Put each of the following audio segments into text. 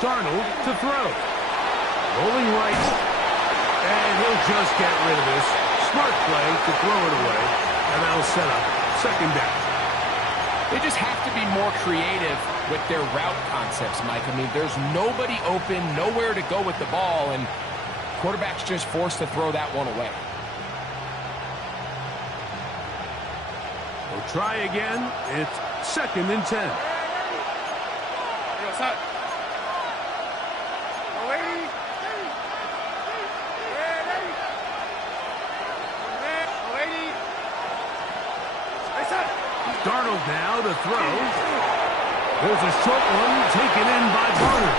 Darnold to throw. Rolling right. And he'll just get rid of this. Smart play to throw it away. And that'll set up second down. They just have to be more creative with their route concepts, Mike. I mean, there's nobody open, nowhere to go with the ball, and quarterback's just forced to throw that one away. We'll try again. It's 2nd and 10. Darnold now to throw. There's a short one taken in by Barner.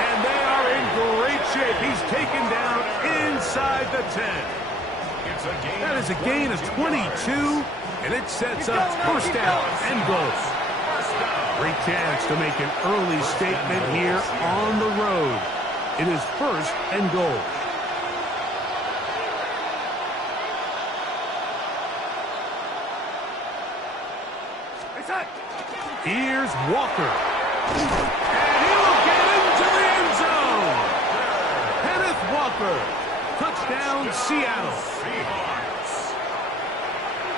And they are in great shape. He's taken down inside the 10. That is a gain of 22, and it sets up first down and goal. Great chance to make an early statement here on the road. It is 1st and goal. Here's Walker. And he'll get into the end zone. Kenneth Walker. Touchdown, Seattle.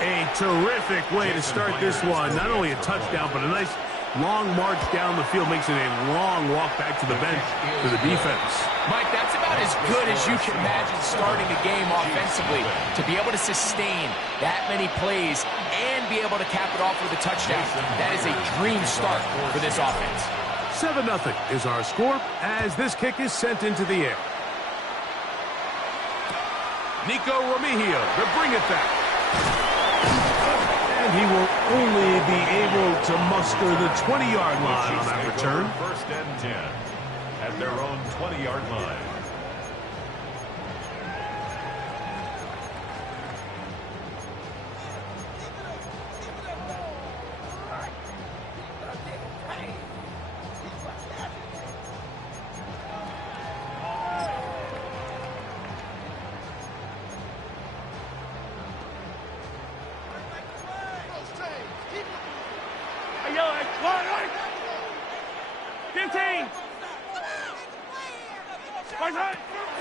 A terrific way to start this one. Not only a touchdown, but a nice long march down the field. Makes it a long walk back to the bench for the defense. Mike, that's about as good as you can imagine starting a game offensively. To be able to sustain that many plays and be able to cap it off with a touchdown, that is a dream start for this offense. 7-0 is our score as this kick is sent into the air. Nico Remigio to bring it back. And he will only be able to muster the 20-yard line on that return. 1st and 10 at their own 20-yard line.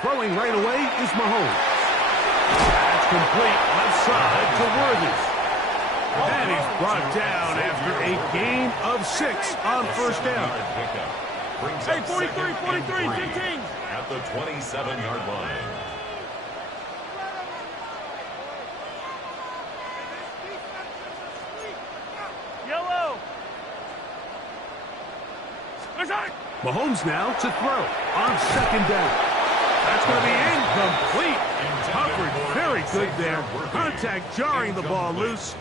Throwing right away is Mahomes. That's complete left side to Worthy. And he's brought down after a gain of 6 on first down. Hey, 43, 15. At the 27-yard line. Yellow. Mahomes now to throw on second down. That's going to be incomplete. Coverage very good there. Contact jarring the ball loose.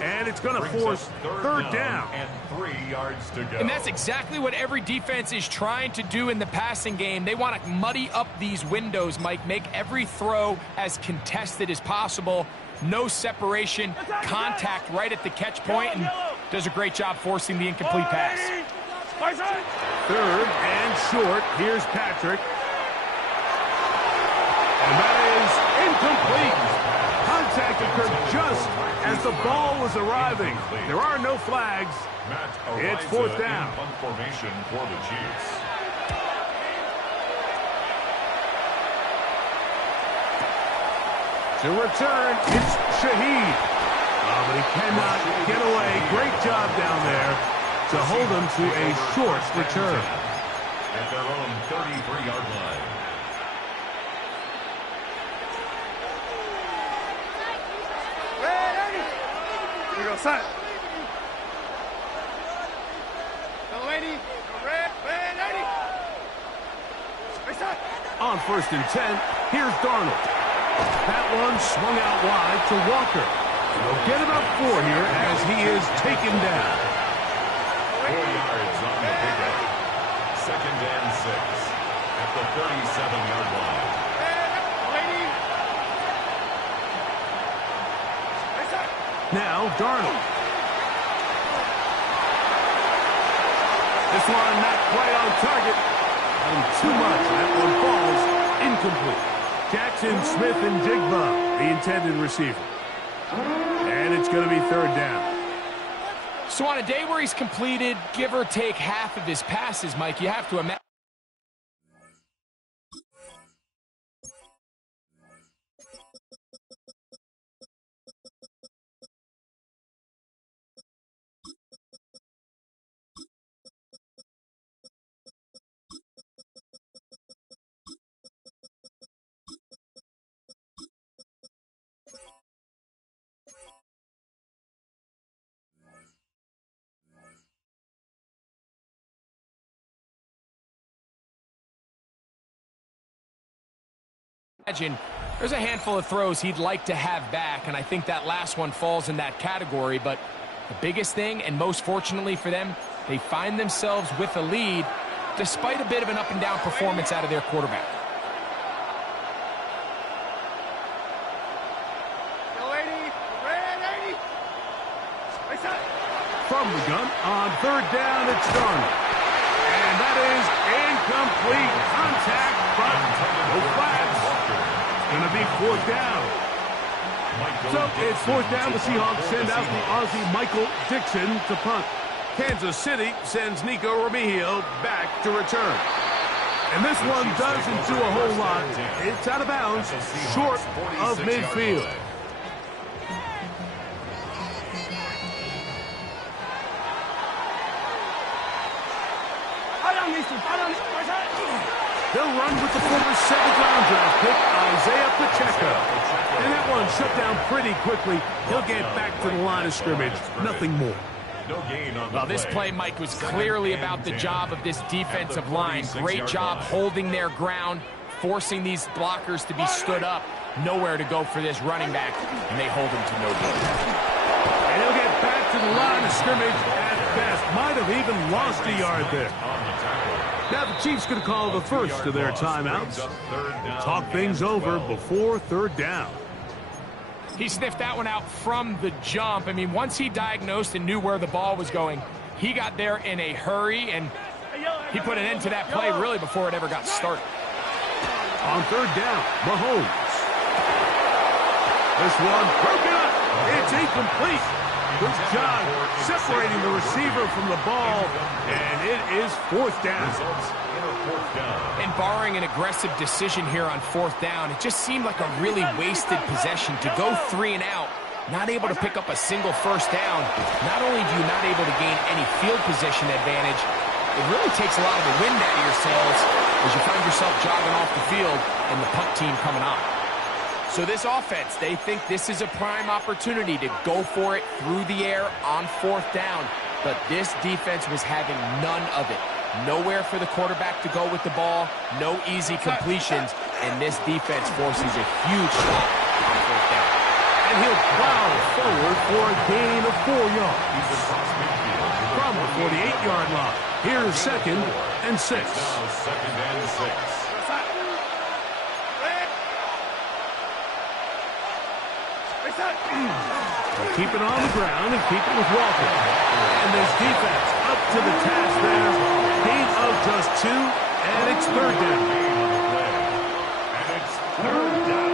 And it's going to force third down. And 3 yards to go. And that's exactly what every defense is trying to do in the passing game. They want to muddy up these windows, Mike. Make every throw as contested as possible. No separation. Contact right at the catch point. And does a great job forcing the incomplete pass. 3rd and short. Here's Patrick. And that is incomplete. Contact occurred just as the ball was arriving. There are no flags. It's 4th down. Formation for the Chiefs. To return, it's Shaheed. But he cannot get away. Great job down there to hold him to a short return. At their own 33-yard line. Set. On 1st and 10, here's Darnold. That one swung out wide to Walker. He'll get about 4 here as he is taken down. 4 yards on the pickup. 2nd and 6 at the 37-yard line. Now, Darnold. This one not quite on target. Too much. That one falls incomplete. Jackson, Smith, and Jigba, the intended receiver. And it's going to be 3rd down. So on a day where he's completed, give or take half of his passes, Mike, you have to imagine. There's a handful of throws he'd like to have back, and I think that last one falls in that category. But the biggest thing, and most fortunately for them, they find themselves with a lead despite a bit of an up-and-down performance out of their quarterback. From the gun, on third down, it's Darnold. And that is incomplete. Contact, but no flags. It's going to be fourth down. So it's fourth down. The Seahawks send out the Aussie Michael Dixon to punt. Kansas City sends Nico Remigio back to return. And this one doesn't do a whole lot. It's out of bounds, short of midfield. They'll run with the former seventh-round draft pick, Isaiah Pacheco. And that one shut down pretty quickly. He'll get back to the line of scrimmage. Nothing more. Well, this play, Mike, was clearly about the job of this defensive line. Great job holding their ground, forcing these blockers to be stood up. Nowhere to go for this running back, and they hold him to no good. And he'll get back to the line of scrimmage at best. Might have even lost a yard there. Now the Chiefs going to call the first of their timeouts. Talk things over before third down. He sniffed that one out from the jump. I mean, once he diagnosed and knew where the ball was going, he got there in a hurry, and he put an end to that play really before it ever got started. On third down, Mahomes. This one broken up. It's incomplete. Good job separating the receiver from the ball, and it is fourth down. And barring an aggressive decision here on fourth down, it just seemed like a really wasted possession to go 3 and out, not able to pick up a single first down. Not only do you not able to gain any field position advantage, it really takes a lot of the wind out of your sails as you find yourself jogging off the field and the punt team coming on. So this offense, they think this is a prime opportunity to go for it through the air on fourth down. But this defense was having none of it. Nowhere for the quarterback to go with the ball, no easy completions, and this defense forces a huge shot on fourth down. And he'll plow forward for a gain of 4 yards. From the 48-yard line, here's second and 6. Second and 6. Keep it on the ground and keep it with Walker. And this defense up to the task there. Gain of just 2, and it's third down. And it's third down.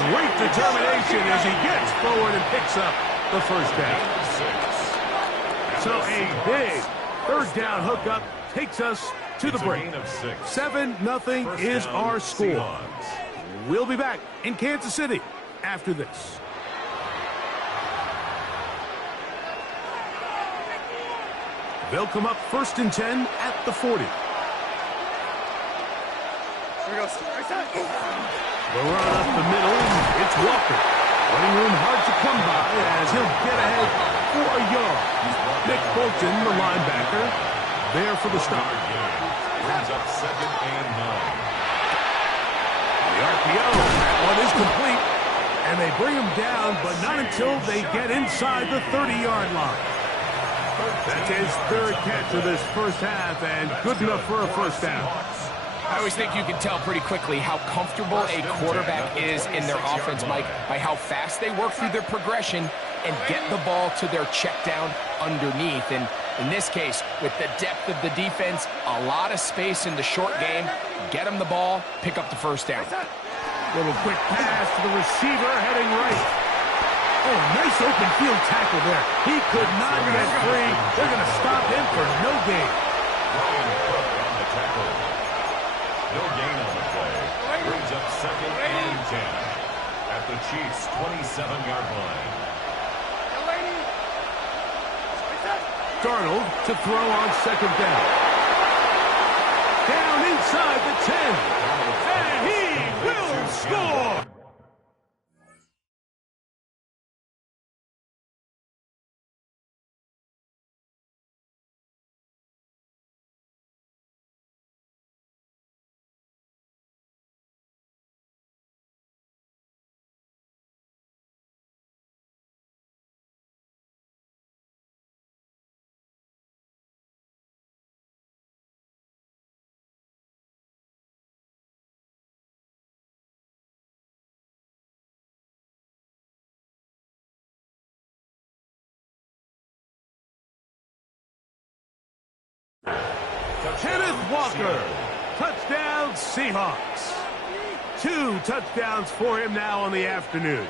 Great determination as he gets forward and picks up the first down. So a big third down hookup takes us to the break. 7-0 is our score. We'll be back in Kansas City after this. They'll come up first and 10 at the 40. The run up the middle, it's Walker. Running room hard to come by as he'll get ahead for a yard. Nick Bolton, the linebacker, there for the stop. Brings up second and 9. The RPO, that one is complete. And they bring him down, but not until they get inside the 30-yard line. That's his third catch of this first half, and good enough for a first down. always think you can tell pretty quickly how comfortable a quarterback is in their offense, Mike, by how fast they work through their progression and get the ball to their check down underneath. And in this case, with the depth of the defense, a lot of space in the short game, get them the ball, pick up the first down. Little quick pass to the receiver heading right. Oh, nice open field tackle there. He could not get free. They're going to stop him for no gain. Ryan Cook on the tackle. No gain on the play. Brings up 2nd and 10 at the Chiefs' 27-yard line. Darnold to throw on 2nd down. Down inside the 10. And he will score. Kenneth Walker, touchdown Seahawks. 2 touchdowns for him now on the afternoon.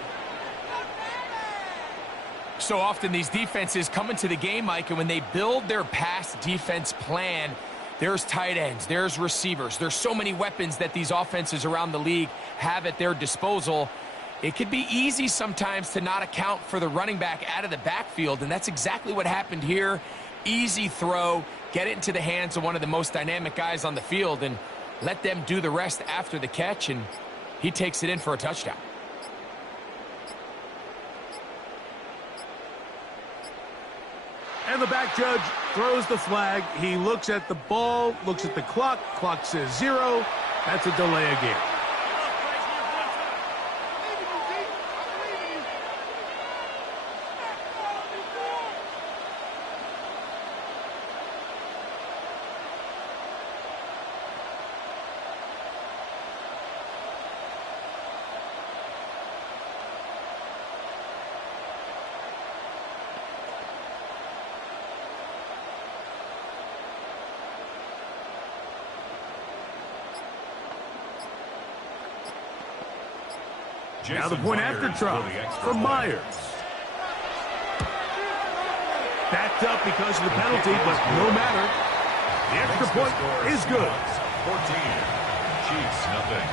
So often these defenses come into the game, Mike, and when they build their pass defense plan, there's tight ends, there's receivers, there's so many weapons that these offenses around the league have at their disposal. It could be easy sometimes to not account for the running back out of the backfield, and that's exactly what happened here. Easy throw, get it into the hands of one of the most dynamic guys on the field, and let them do the rest after the catch, and he takes it in for a touchdown. And the back judge throws the flag. He looks at the ball, looks at the clock. Clock says 0. That's a delay of game. Now the point after try from Myers. Backed up because of the penalty, but no matter. The extra point is good. 14. Chiefs, nothing.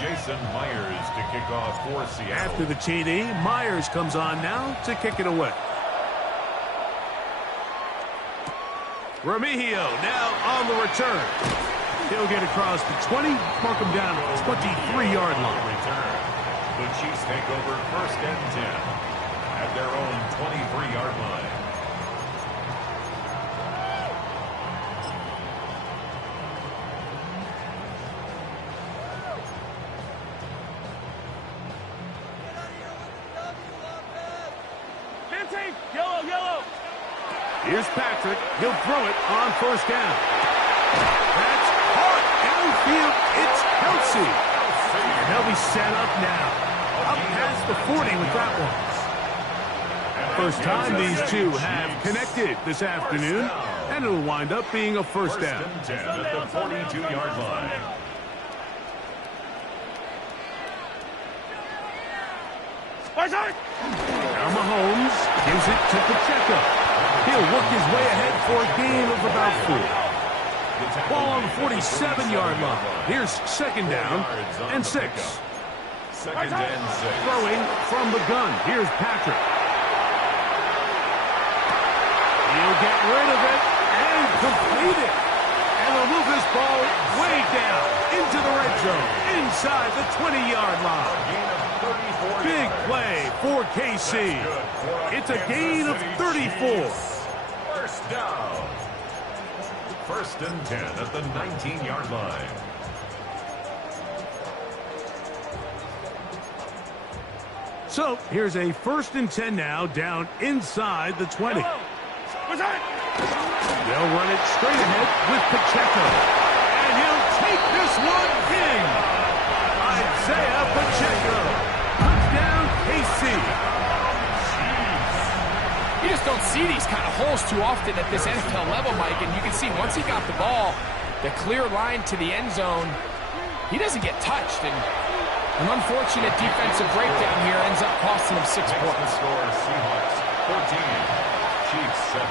Jason Myers to kick off for Seattle. After the TD, Myers comes on now to kick it away. Remigio now on the return. He'll get across the 20, mark him down at the 23-yard line. Return. The Chiefs take over 1st and 10 at their own 23-yard line. Here's Patrick. He'll throw it on 1st down. That's hard downfield. It's Kelsey. And they'll be set up now. Up past the 40 with that one. First time these two have connected this afternoon, and it'll wind up being a 1st down. 10 at the 42-yard line. Now Mahomes gives it to Pacheco. He'll work his way ahead for a gain of about 4. Ball on the 47-yard line. Here's 2nd down and 6. 2nd and 6. Throwing from the gun. Here's Patrick. He'll get rid of it and complete it. And they'll move this ball way down into the red zone, inside the 20-yard line. Big play for KC. It's a gain of 34. 1st down. 1st and 10 at the 19-yard line. So here's a 1st and 10 now, down inside the 20. What's that? They'll run it straight ahead with Pacheco. And he'll take this one in. Isaiah Pacheco. Touchdown, KC. You just don't see these kind of holes too often at this NFL level, Mike. And you can see once he got the ball, the clear line to the end zone, he doesn't get touched. And an unfortunate defensive breakdown here ends up costing him 6 points. Score Seahawks 14, Chiefs 7.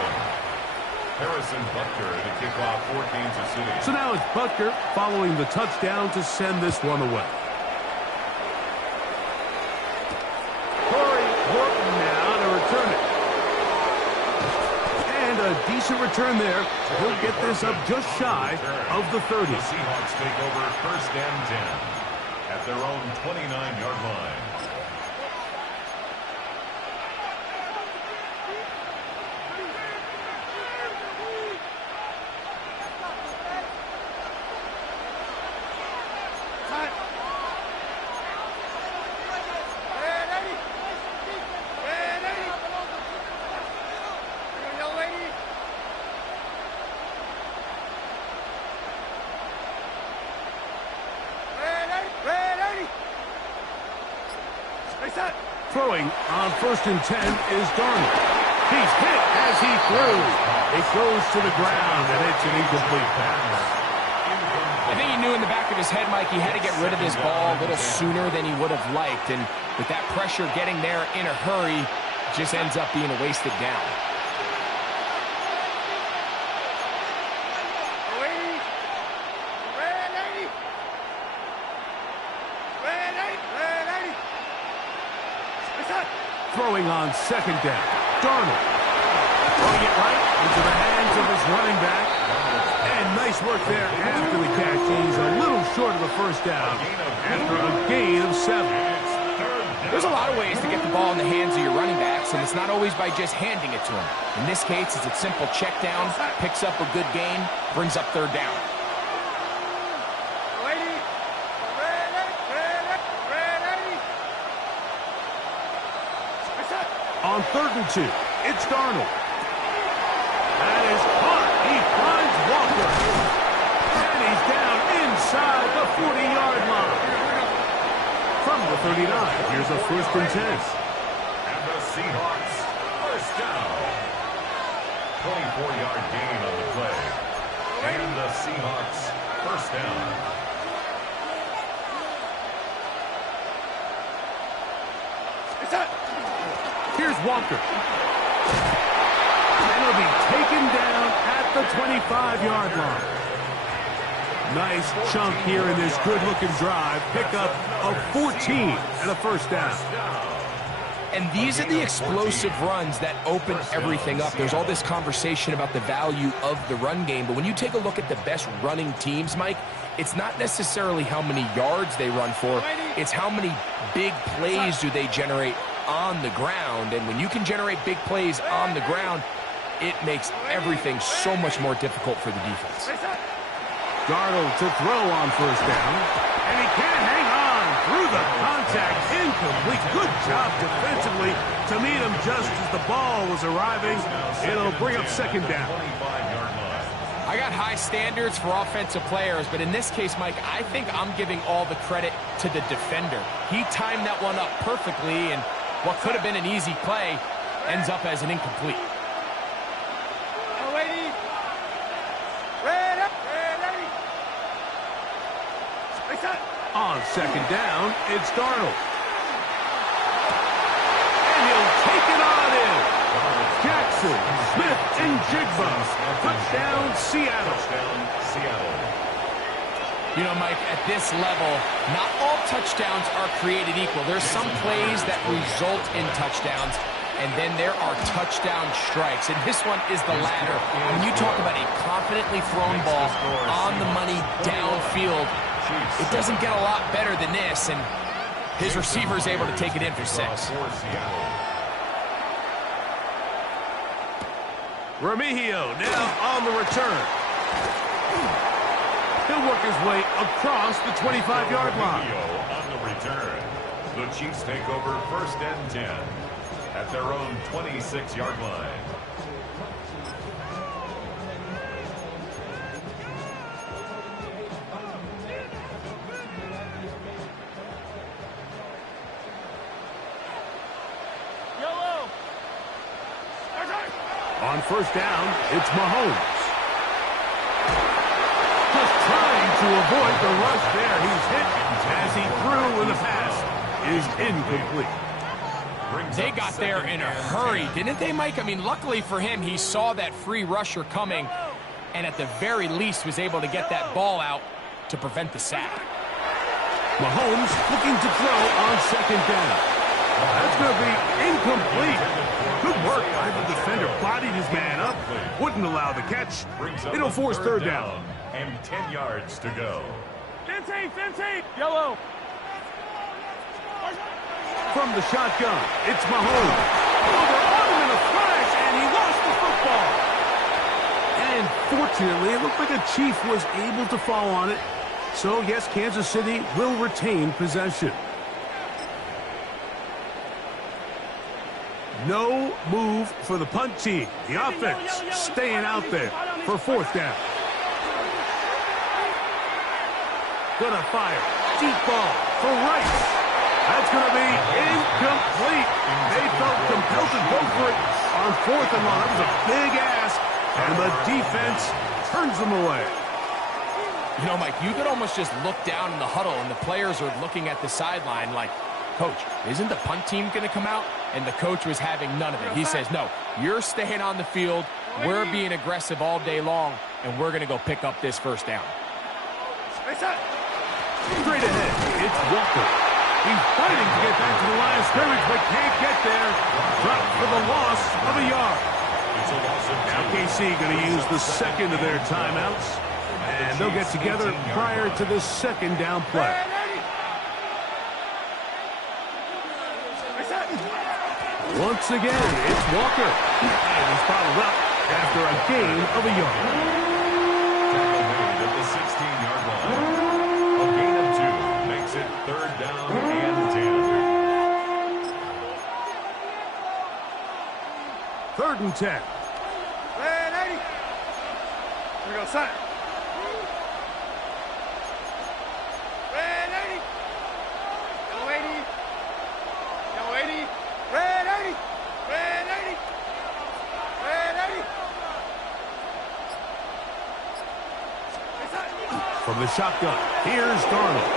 Harrison Butker to kick off for Kansas City. So now it's Butker following the touchdown to send this one away. Corey Horton now to return it. And a decent return there. He'll get this up just shy of the 30. The Seahawks take over 1st and 10 at their own 29-yard line. Throwing on 1st and 10 is Darnold. He's hit as he throws. It goes to the ground, and it's an incomplete pass. I think he knew in the back of his head, Mike, he had to get rid of this ball a little sooner than he would have liked. And with that pressure getting there in a hurry, just ends up being a wasted down. Throwing on 2nd down. Darnold. Throwing it right into the hands of his running back. And nice work there after the catch. He's a little short of the 1st down after a gain of 7. There's a lot of ways to get the ball in the hands of your running backs, and it's not always by just handing it to them. In this case, it's a simple check down, picks up a good gain, brings up 3rd down. On 3rd and 2, it's Darnold. That is caught. He finds Walker. And he's down inside the 40-yard line. From the 39, here's a 1st and 10. And the Seahawks 1st down. 24-yard gain on the play. And the Seahawks 1st down. Here's Walker. And he'll be taken down at the 25-yard line. Nice chunk here in this good-looking drive. Pick up of 14 and a 1st down. And these are the explosive runs that open everything up. There's all this conversation about the value of the run game, but when you take a look at the best running teams, Mike, it's not necessarily how many yards they run for, it's how many big plays do they generate on the ground. And when you can generate big plays on the ground, it makes everything so much more difficult for the defense. Darnold to throw on 1st down. And he can't hang on through the contact. Incomplete. Good job defensively to meet him just as the ball was arriving. It'll bring up 2nd down. I got high standards for offensive players, but in this case, Mike, I think I'm giving all the credit to the defender. He timed that one up perfectly, and what could have been an easy play ends up as an incomplete. On 2nd down, it's Darnold. And he'll take it on in. Jackson, Smith, and Jigba. Touchdown, Seattle. You know, Mike, at this level, not all touchdowns are created equal. There's some plays that result in touchdowns, and then there are touchdown strikes. And this one is the latter. When you talk about a confidently thrown ball on the money downfield, it doesn't get a lot better than this, and his receiver is able to take it in for 6. Remigio now on the return. He'll work his way across the 25-yard line. On the return. The Chiefs take over 1st and 10 at their own 26-yard line. Yellow. On 1st down, it's Mahomes. Just trying to avoid the rush there. He's hit as he threw, and the pass is incomplete. They got there in a hurry, didn't they, Mike? I mean, luckily for him, he saw that free rusher coming, and at the very least was able to get that ball out to prevent the sack. Mahomes looking to throw on 2nd down. That's going to be incomplete. Good work by the defender. Bodied his man up. Wouldn't allow the catch. It'll force 3rd down. And 10 yards to go. 15. Yellow. From the shotgun, it's Mahomes. Overarm him in a flash, and he lost the football. And fortunately, it looked like a Chief was able to fall on it. So, yes, Kansas City will retain possession. No move for the punt team. The offense staying out there for 4th down. Gonna fire. Deep ball for Rice. That's going to be incomplete. They felt compelled to go for it on 4th and long. That was a big ask, and the defense turns them away. You know, Mike, you could almost just look down in the huddle, and the players are looking at the sideline like, Coach, isn't the punt team going to come out? And the coach was having none of it. He says, no, you're staying on the field. We're being aggressive all day long, and we're going to go pick up this 1st down. Straight ahead, it's Walker. He's fighting to get back to the line of scrimmage, but can't get there. Dropped for the loss of a yard. Now KC going to use the 2nd of their timeouts, and they'll get together prior to this 2nd down play. Once again, it's Walker. And he's followed up after a gain of a yard. Tackle made at the 16-yard line. A gain of 2 makes it 3rd down and 10. 3rd and 10. Ready. We go, set. Ready. Yellow 80. Yellow 80. Red 80. Red 80. Red 80. From the shotgun, here's Darnold.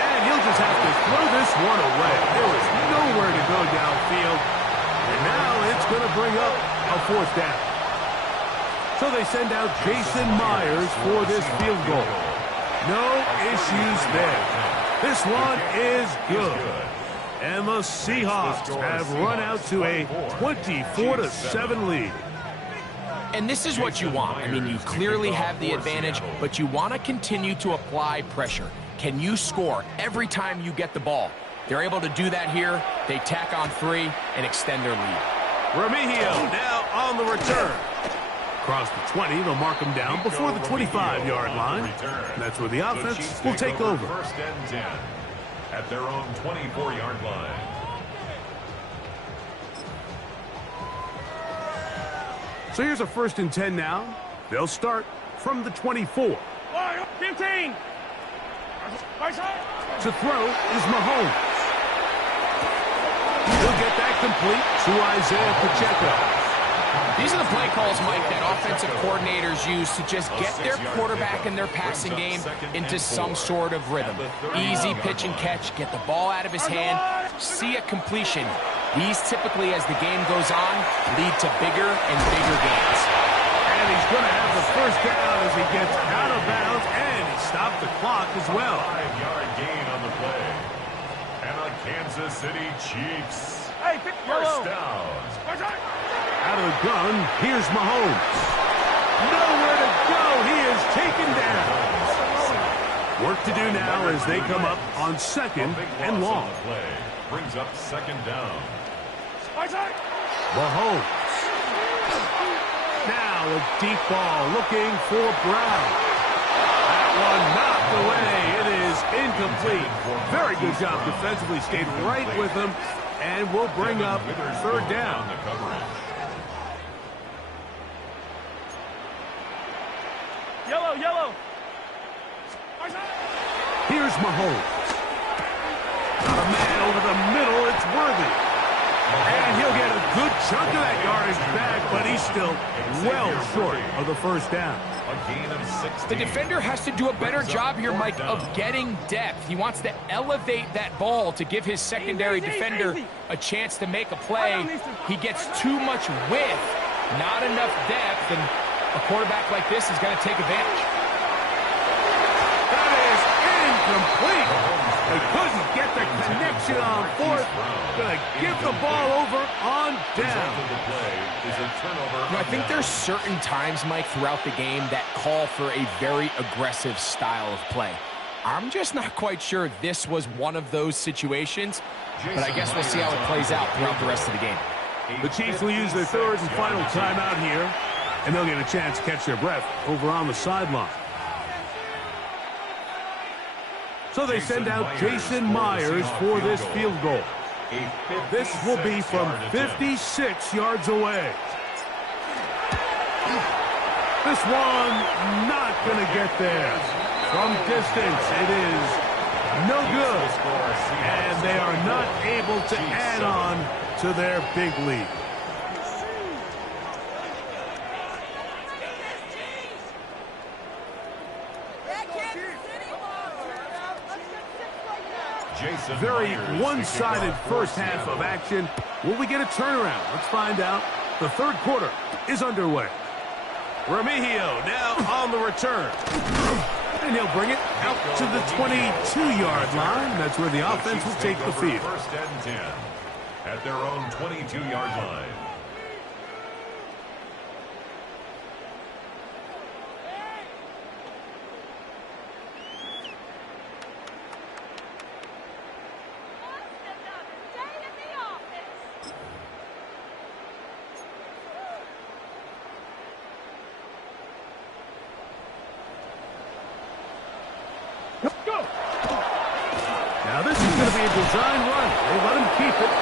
And he'll just have to throw this one away. There is nowhere to go downfield. And now it's going to bring up a 4th down. So they send out Jason Myers for this field goal. No issues there. This one is good. And the Seahawks have run out to a 24-7 lead. And this is what you want. I mean, you clearly have the advantage, but you want to continue to apply pressure. Can you score every time you get the ball? They're able to do that here. They tack on 3 and extend their lead. Remigio now on the return. Across the 20, they'll mark him down before the 25-yard line. That's where the offense will take over. 1st and 10 at their own 24-yard line. So here's a 1st and 10 now. They'll start from the 24. 15. To throw is Mahomes. He'll get that complete to Isaiah Pacheco. These are the play calls, Mike, that offensive coordinators use to just get their quarterback and their passing game into some sort of rhythm. Easy pitch and catch, get the ball out of his hand, see a completion. These typically, as the game goes on, lead to bigger and bigger gains. And he's going to have the 1st down as he gets out of bounds, and he stopped the clock as well. 5-yard gain on the play. And the Kansas City Chiefs. Hey, 1st down. Out of the gun, here's Mahomes. Nowhere to go. He is taken down. Work to do now as they come up on 2nd and long. Play brings up 2nd down. Mahomes. Now a deep ball looking for Brown. That one knocked away. It is incomplete. Very good job defensively. Stayed right with him, and we'll bring up third down. Yellow, yellow. Here's Mahomes. Got a man over the middle. It's Worthy. And he'll get a good chunk of that yardage back, but he's still well short of the first down. A gain of 16. The defender has to do a better job here, Mike, of getting depth. He wants to elevate that ball to give his secondary defender a chance to make a play. He gets too much width, not enough depth, and a quarterback like this is going to take advantage. That is incomplete. They couldn't get the connection on fourth. Going to give the ball over on down. I think there's certain times, Mike, throughout the game that call for a very aggressive style of play. I'm just not quite sure this was one of those situations, but I guess we'll see how it plays out throughout the rest of the game. The Chiefs will use their third and final timeout here, and they'll get a chance to catch their breath over on the sideline. So they send out Jason Myers for this field goal. This will be from 56 yards away. This one not going to get there. From distance, it is no good. And they are not able to add on to their big lead. Very one-sided first half of action. Will we get a turnaround? Let's find out. The third quarter is underway. Remigio now on the return. And he'll bring it out to the 22-yard line. That's where the offense will take the field. First and 10 at their own 22-yard line. Now this is going to be a design run. They let him keep it,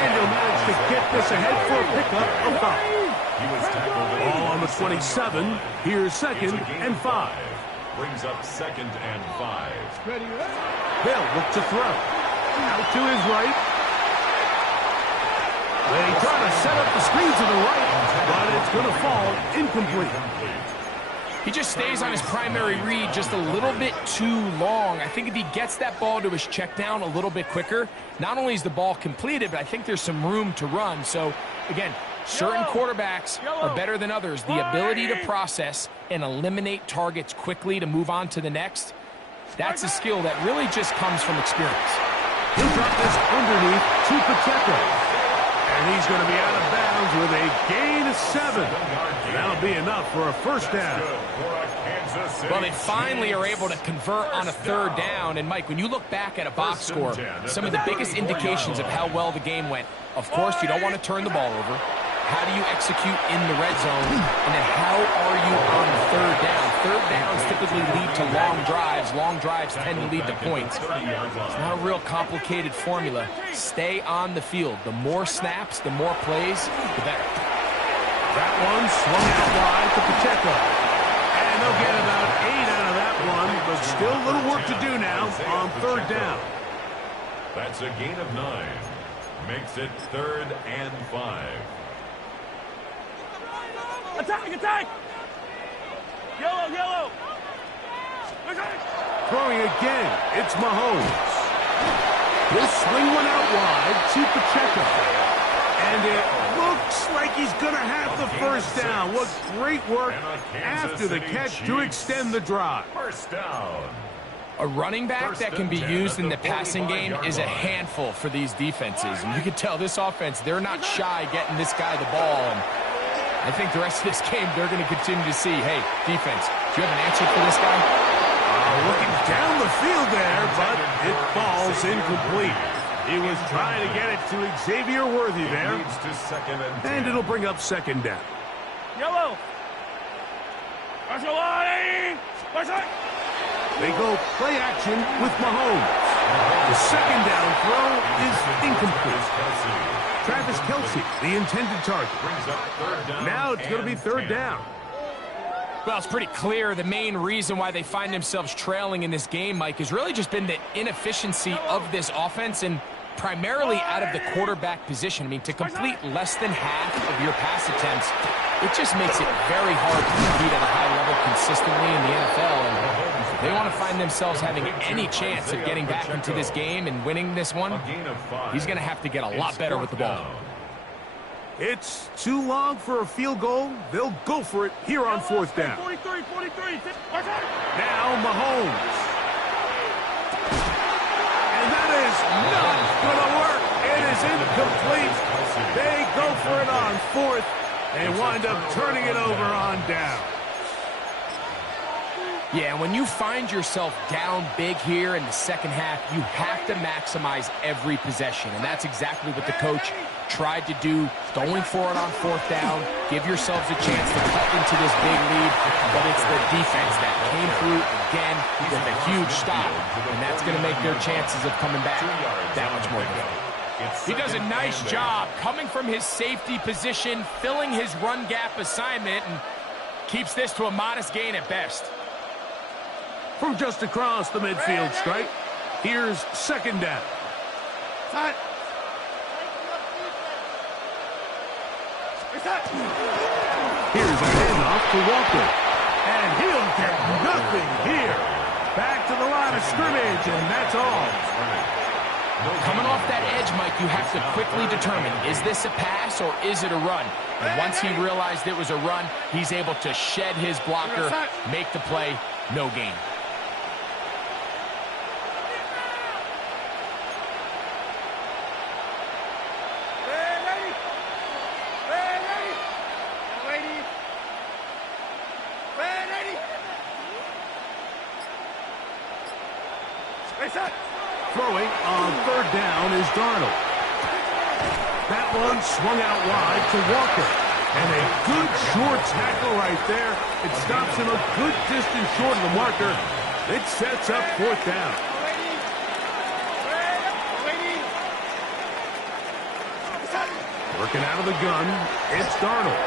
and he'll manage to get this ahead for a pickup of 5. Ball on the 27. Here's second and 5. Brings up second and 5. Hill look to throw. Out to his right. They try to set up the screen to the right, but it's going to fall incomplete. He just stays on his primary read just a little bit too long. I think if he gets that ball to his check down a little bit quicker, not only is the ball completed, but I think there's some room to run. So, again, certain quarterbacks are better than others. The ability to process and eliminate targets quickly to move on to the next, that's a skill that really just comes from experience. He'll drop this underneath to Pacheco. And he's going to be out of bounds with a gain of 7. That'll be enough for a first down. Well, they finally are able to convert on a third down. And, Mike, when you look back at a box score, some of the biggest indications of how well the game went, of course, you don't want to turn the ball over. How do you execute in the red zone? And then how are you on the third down? Third downs typically lead to long drives. Long drives tend to lead to points. It's not a real complicated formula. Stay on the field. The more snaps, the more plays, the better. That one swung out wide to Pacheco. And they'll get about 8 out of that one, but still a little work to do now on third down. That's a gain of 9. Makes it third and 5. Attack, attack! Yellow, yellow! Throwing again, it's Mahomes. This swing went out wide to Pacheco. And it looks like he's going to have the first down. What great work after the catch to extend the drive. First down. A running back that can be used in the passing game is a handful for these defenses. And you can tell this offense, they're not shy getting this guy the ball. And I think the rest of this game, they're going to continue to see, hey, defense, do you have an answer for this guy? Looking down the field there, but it falls incomplete. He was trying to get it to Xavier Worthy there. And it'll bring up second down. Yellow! They go play action with Mahomes. The second down throw is incomplete. Travis Kelce, the intended target. Now it's going to be third down. Well, it's pretty clear the main reason why they find themselves trailing in this game, Mike, has really just been the inefficiency of this offense and primarily out of the quarterback position. I mean, to complete less than half of your pass attempts, it just makes it very hard to compete at a high level consistently in the NFL. And they want to find themselves having any chance of getting back into this game and winning this one. He's going to have to get a lot better with the ball. It's too long for a field goal. They'll go for it here on fourth down. 43. Now Mahomes. And that is not going to work. It is incomplete. They go for it on fourth and wind up turning it over on down. Yeah, when you find yourself down big here in the second half, you have to maximize every possession. And that's exactly what the coach tried to do, going for it on fourth down. Give yourselves a chance to cut into this big lead. But it's the defense that came through again with a huge stop. And that's going to make their chances of coming back that much more difficult. He does a nice job coming from his safety position, filling his run gap assignment, and keeps this to a modest gain at best. From just across the midfield stripe, here's second down. Here's a handoff to Walker. And he'll get nothing here. Back to the line of scrimmage, and that's all. Coming off that edge, Mike, you have to quickly determine, is this a pass or is it a run? And once he realized it was a run, he's able to shed his blocker, make the play, no gain. Throwing on third down is Darnold. That one swung out wide to Walker. And a good short tackle right there. It stops him a good distance short of the marker. It sets up fourth down. Working out of the gun, it's Darnold.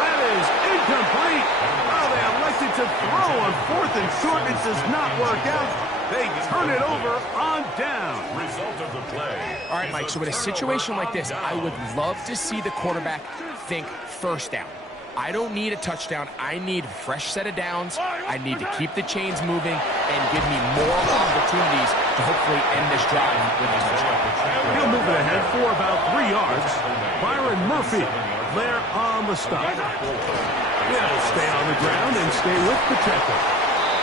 That is incomplete. Oh, they elected to throw on fourth and short. It does not work out. They turn it over on down. Result of the play. All right, Mike, so in a situation like this, I would love to see the quarterback think first down. I don't need a touchdown. I need a fresh set of downs. I need to keep the chains moving and give me more opportunities to hopefully end this drive with a touchdown. He'll move it ahead for about 3 yards. Byron Murphy there on the stop. He'll stay on the ground and stay with Pacheco.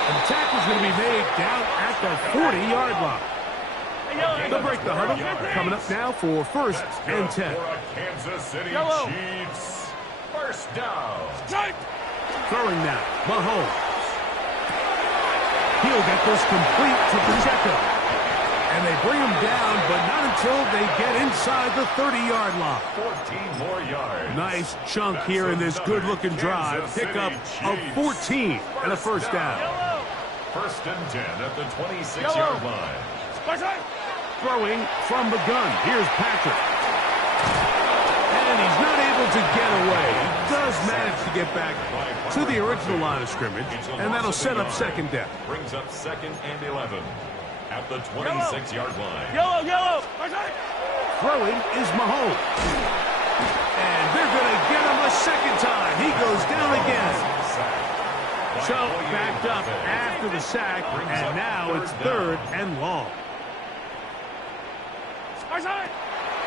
And the tackle's going to be made down at the 40-yard line. They'll break the huddle. Coming up now for first and 10. For a Kansas City Chiefs. First down. Throwing now, Mahomes. He'll get this complete to Pacheco. And they bring him down, but not until they get inside the 30-yard line. 14 more yards. Nice chunk here in this good-looking drive. Pickup of 14 and a first down. First and 10 at the 26-yard line. Throwing from the gun. Here's Patrick. And he's not able to get away. He does manage to get back to the original line of scrimmage, and that'll set up second down. Brings up second and 11 at the 26-yard line. Yellow. Throwing is Mahomes. And they're going to get him a second time. He goes down again. So backed up after the sack, and now it's third and long.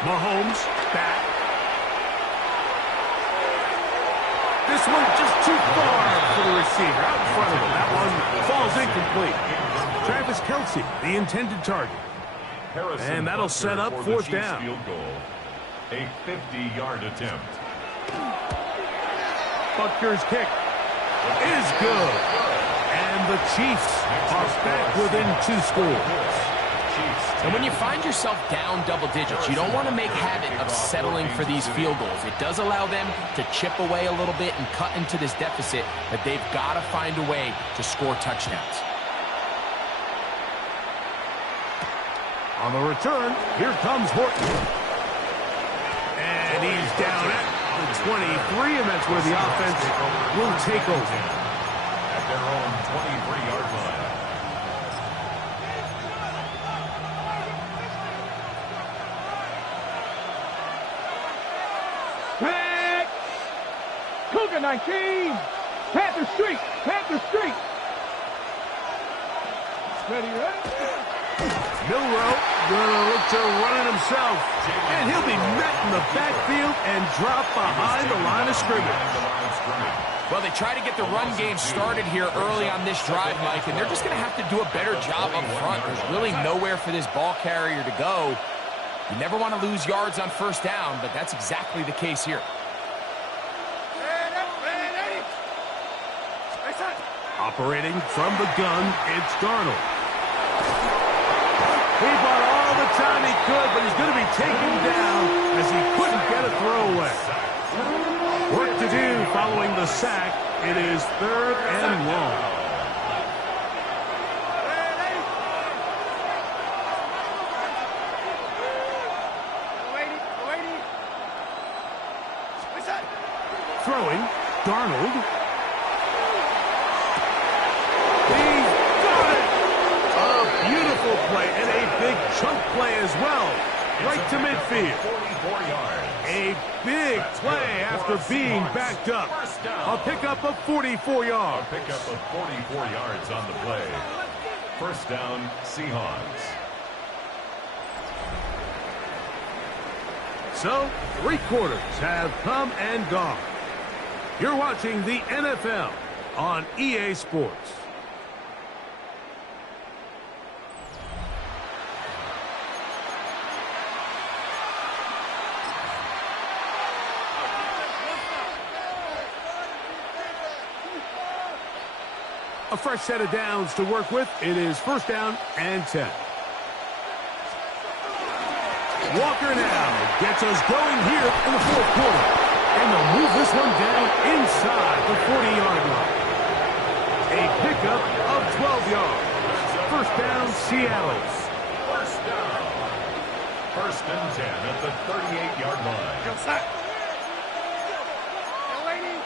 Mahomes back. This one just too far for the receiver. Out in front of him. That one falls incomplete. Travis Kelce, the intended target. And that'll set up fourth down. Field goal. A 50-yard attempt. Butker's kick is good. And the Chiefs are back within 2 scores. Chiefs And when you find yourself down double digits, you don't want to make habit of settling for these field goals. It does allow them to chip away a little bit and cut into this deficit, but they've got to find a way to score touchdowns. On the return, here comes Horton. And he's down at the 23, and that's where the offense will take over. At their own 23-yard line. Pack! Cougar 19! Panther Street! Panther Street! Ready, ready? Milroe gonna look to run it himself. And he'll be met in the backfield and drop behind the line of scrimmage. Well, they try to get the run game started here early on this drive, Mike, and they're just going to have to do a better job up front. There's really nowhere for this ball carrier to go. You never want to lose yards on first down, but that's exactly the case here. Operating from the gun, it's Darnold. He bought all the time he could, but he's going to be taken down as he couldn't get a throwaway. Work to do following the sack. It is 3rd and long. Throwing, Darnold. He's got it! A beautiful play and a big chunk play as well. Right to midfield. 44 yards. A big play after being backed up. A pickup of 44 yards. A pickup of 44 yards on the play. First down, Seahawks. So, 3 quarters have come and gone. You're watching the NFL on EA Sports. A fresh set of downs to work with. It is 1st down and 10. Walker now gets us going here in the 4th quarter. And they'll move this one down inside the 40-yard line. A pickup of 12 yards. 1st down, Seattle. First down. 1st and 10 at the 38-yard line. Go, sack! Go, lady!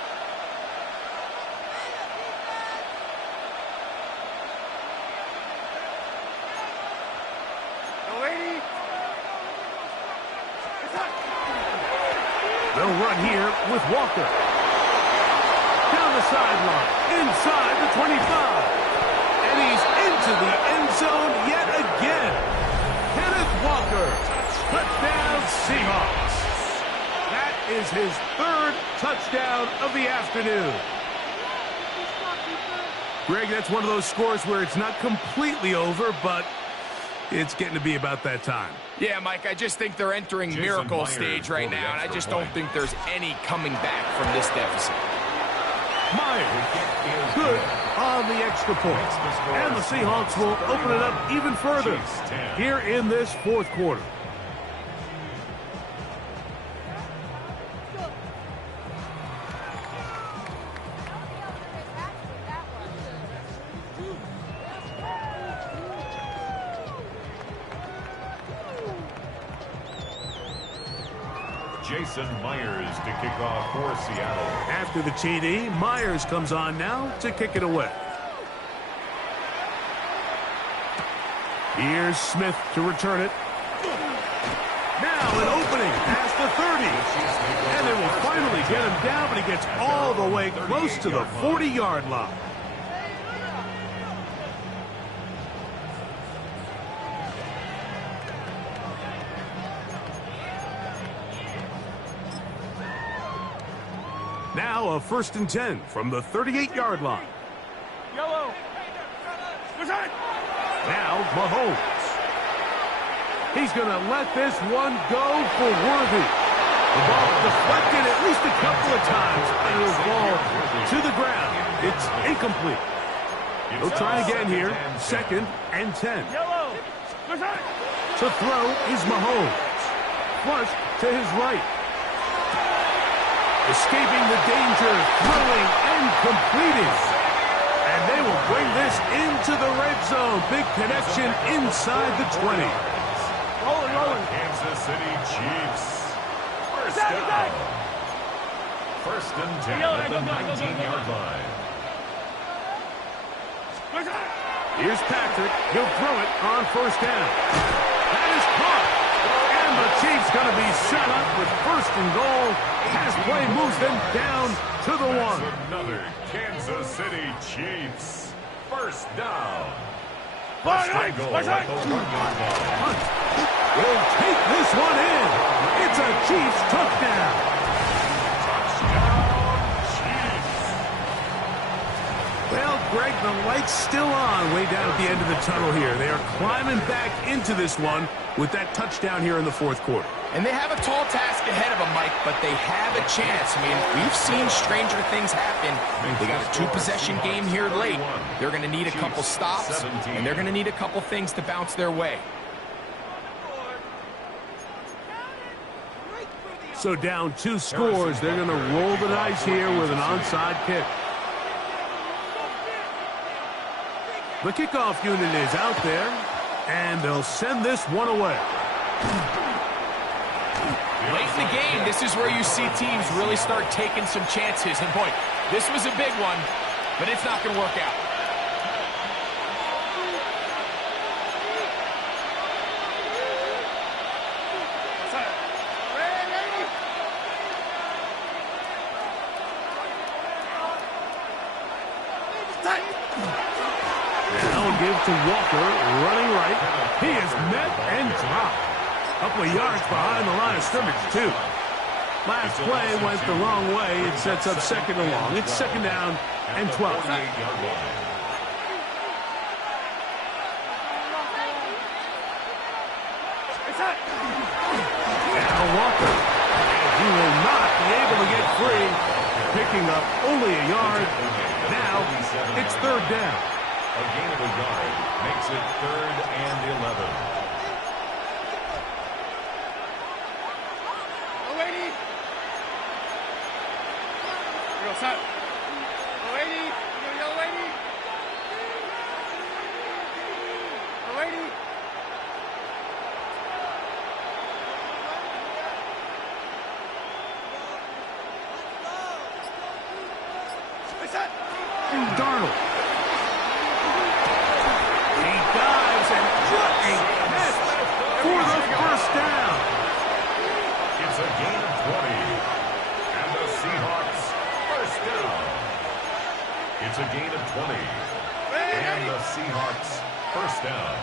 Go, lady! They'll run here with Walker. Down the sideline, inside the 25. And he's into the end zone yet again. Kenneth Walker, touchdown Seahawks. That is his 3rd touchdown of the afternoon. Greg, that's one of those scores where it's not completely over, but it's getting to be about that time. Yeah, Mike, I just think they're entering miracle stage right now, and I just don't think there's any coming back from this deficit. Myers, good on the extra point. And the Seahawks will open it up even further here in this 4th quarter. Jason Myers to kick off for Seattle. After the TD, Myers comes on now to kick it away. Here's Smith to return it. Now an opening past the 30. And they will finally get him down, but he gets all the way close to the 40-yard line. Now a 1st and 10 from the 38-yard line. Yellow! Return! Now Mahomes. He's going to let this one go for Worthy. The ball deflected at least a couple of times, and it'll fall to the ground. It's incomplete. He'll try again here. 2nd and 10. Yellow! To throw is Mahomes. Flush to his right. Escaping the danger, throwing and completing. And they will bring this into the red zone. Big connection inside the 20. Rolling. Kansas City Chiefs. First down. First and 10 at the 19-yard line. Here's Patrick. He'll throw it on first down. That is caught. And the Chiefs going to be set up with first and goal. Pass play moves them down to the one. Another Kansas City Chiefs. First down. Hunt will take this one in. It's a Chiefs touchdown. Well, Greg, the light's still on way down at the end of the tunnel here. They are climbing back into this one with that touchdown here in the fourth quarter. And they have a tall task ahead of them, Mike, but they have a chance. I mean, we've seen stranger things happen. They got a two-possession game here late. They're going to need a couple stops, and they're going to need a couple things to bounce their way. So down 2 scores, they're going to roll the dice here with an onside kick. The kickoff unit is out there, and they'll send this one away. Late in the game, this is where you see teams really start taking some chances. And, boy, this was a big one, but it's not going to work out. Now give to Walker, running right. He is met and dropped. Couple of yards behind the line of scrimmage, too. Last play went the wrong way. It sets up second and long. It's second down and 12. Now Walker. He will not be able to get free. Picking up only a yard. Now it's third down. A gain of a yard makes it 3rd and 11. Darnold. He dives and what a catch for the first down. It's a gain of 20. And the Seahawks first down. It's a gain of 20. And the Seahawks first down.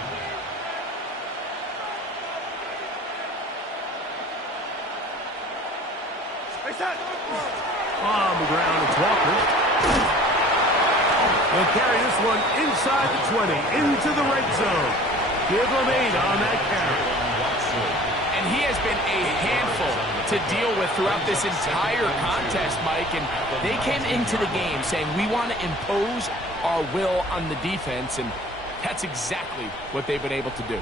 On the ground, it's Walker. They'll carry this one inside the 20, into the red zone. Give them 8 on that carry. And he has been a handful to deal with throughout this entire contest, Mike. And they came into the game saying, we want to impose our will on the defense. And that's exactly what they've been able to do.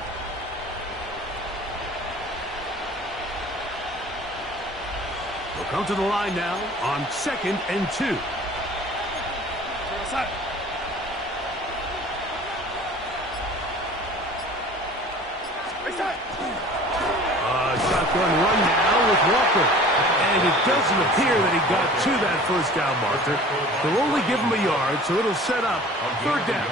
They'll come to the line now on 2nd and 2. Shotgun run now with Walker. And it doesn't appear that he got to that first down marker. They'll only give him a yard, so it'll set up third down.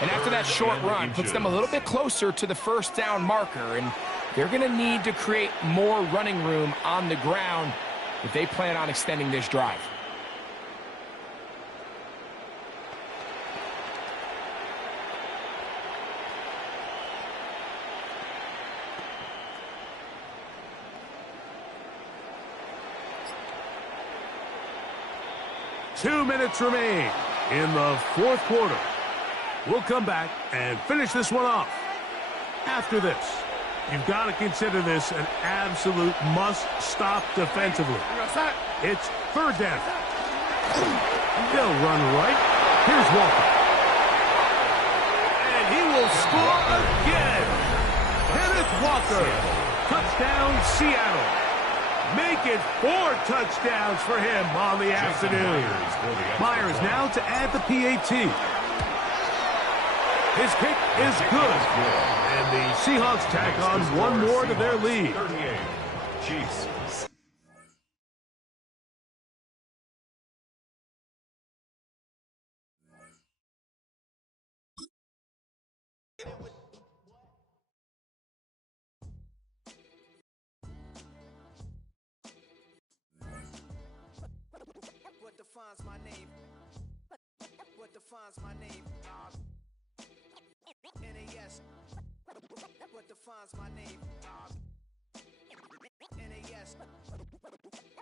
And after that short run, puts them a little bit closer to the first down marker. And they're going to need to create more running room on the ground if they plan on extending this drive. Two minutes remain in the fourth quarter. We'll come back and finish this one off. After this, you've got to consider this an absolute must-stop defensively. It's third down. They'll run right. Here's Walker. And he will score again. Walker. Touchdown, Seattle. Make it 4 touchdowns for him on the afternoon. Myers now to add the PAT. His kick is good. And the Seahawks tack on one more to their lead. 38. Chiefs. What defines my name? What defines my name? NAS. What defines my name? NAS.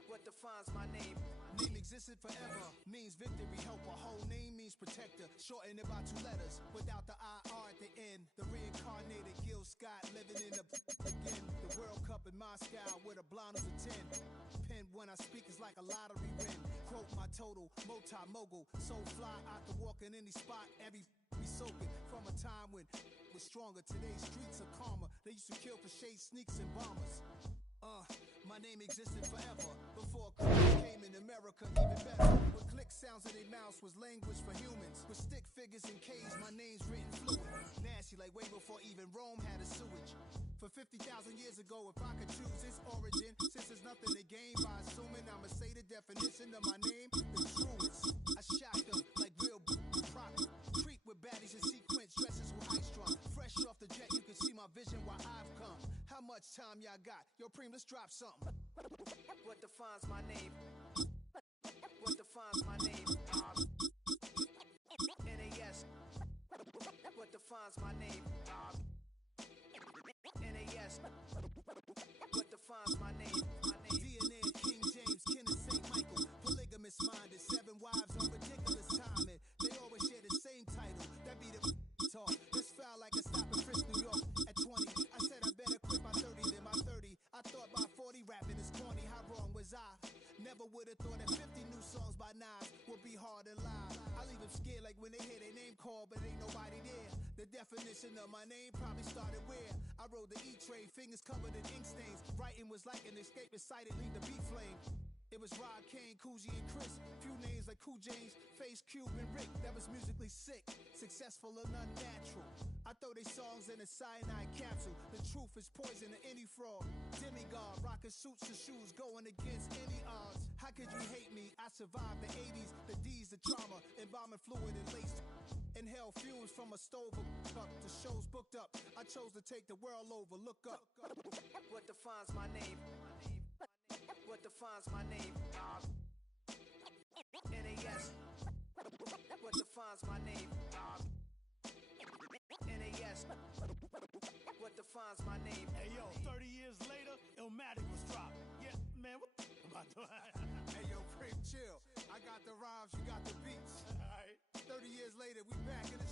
What defines my name? Name existed forever, means victory, help. A whole name means protector, shortened it by 2 letters, without the IR at the end. The reincarnated Gil Scott living in the again. The World Cup in Moscow with a blonde of a 10. Pen when I speak is like a lottery win. Quote my total, multi-mogul, so fly I can walk in any spot, every be soaking from a time when was stronger. Today's streets are calmer. They used to kill for shade sneaks and bombers. My name existed forever before crime came in America, even better. With click sounds in their mouths was language for humans. With stick figures and K's, my name's written fluid. Nasty like way before even Rome had a sewage. For 50,000 years ago, if I could choose its origin, since there's nothing to gain by assuming, I'ma say the definition of my name, the truest. I shot them like real profit. Creep with baddies in sequence, dresses with high strung. Fresh off the jet, you can see my vision where I've come. How much time y'all got? Yo, Preem, let's drop something. What defines my name? What defines my name? NAS. What defines my name? NAS. What defines my name? DNA, King James, Kenneth St. Michael. Polygamous minded, 7 wives on ridiculous timing. They always share the same title. That be the talk. This foul like a stop in Frisk, New York. At 20, I said I better quit by 30 than my 30. I thought by 40 rapping is corny. How wrong was I? Never would have thought that 50 new songs by Nas would be hard to lie. I leave them scared like when they hear their name called, but ain't nobody there. The definition of my name probably started where I rode the E-train, fingers covered in ink stains. Writing was like an escape excited, leave the beat flame. It was Rod Kane, Coogee, and Chris. Few names like Cool James, Face, Cube, and Rick. That was musically sick, successful and unnatural. I throw they songs in a cyanide capsule. The truth is poison to any fraud. Demigod, rocking suits and shoes, going against any odds. How could you hate me? I survived the 80s, the D's, the trauma, embalming fluid and laced. Inhale fumes from a stove up. The show's booked up. I chose to take the world over. Look up. What defines my name? What defines my name? NAS. What defines my name? NAS. What defines my name? Hey yo, 30 years later, Illmatic was dropped. Yeah, man, what the about to Hey yo, Preem, chill. I got the rhymes, you got the beats. Alright. 30 years later, we back in the